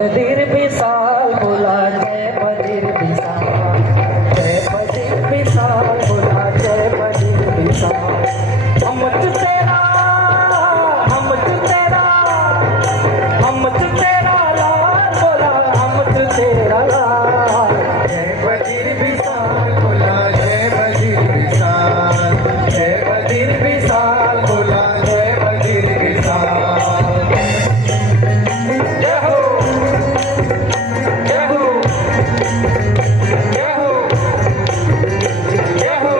बधिर विशाल बोला जय बधिर विशाल, जय बधिर विशाल बोला जय बधिर विशाल। हम तेरा हम तेरा हम तेरा लाल बोला हम तेरा लाल। जय बधिर विशाल बोला जय बधिर विशाल, जय बधिर विशाल बोला जय बधिर विशाल। जय हो जय हो जय हो जय हो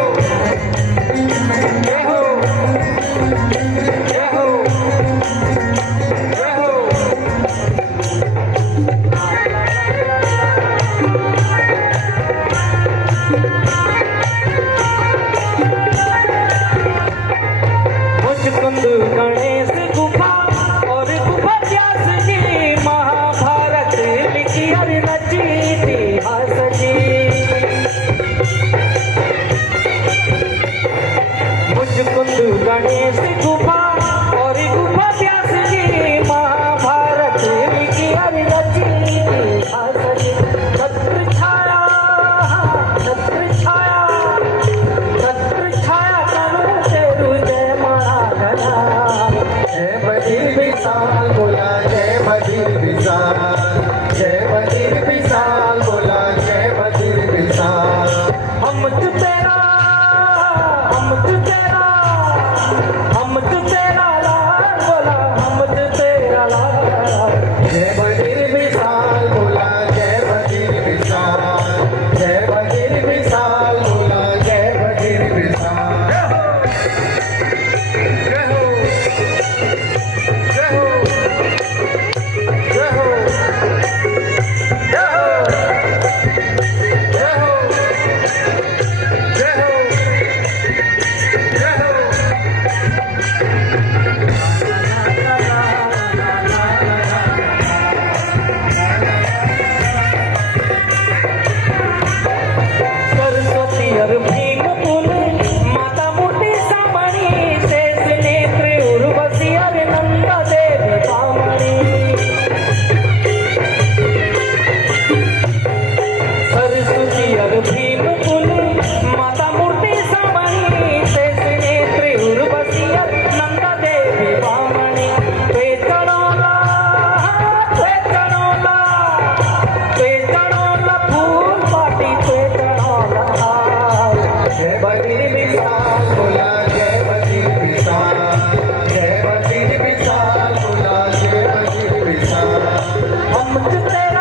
जय हो जय हो जय हो। मुचकुंद गणेश गुफा और गुफा व्यास जी, महाभारत लिखी और रची इतिहास जी। मुचकुंद गणेश गुफा और गुफा व्यास जी, महाभारत लिखी और रची इतिहास जी। छत्र छाया छत्र छाया छत्र छाया तनु तेरु जय महागणा। जय बधिर विशाल बोला जय बधिर विशाल, जय बधिर विशाल बोला जय बधिर विशाल। हम तेरा हम तेरा हम तेरा लाल बोला हम तेरा लाल। जय बधिर विशाल बोला जय बधिर विशाल, जय बधिर विशाल बोला जय बधिर विशाल। जय हो जय हो जय हो जय हो जय हो जय हो जय हो। सरस्वती और भीम पुल माता मोटी सामणी, शेष नेत्र उर्वशी और नंदा देवी पामणी। सरस्वती और भीम पुल माता मोटी सामणी, शेष नेत्र उर्वशी और नंदा देवी पामणी। पेचणोला पेचणोला पेचणोला फूल पाटी पेचणोला। जय बधिर विशाल बोला जय बधिर विशाल, जय बधिर विशाल बोला जय बधिर विशाल। हम तेरा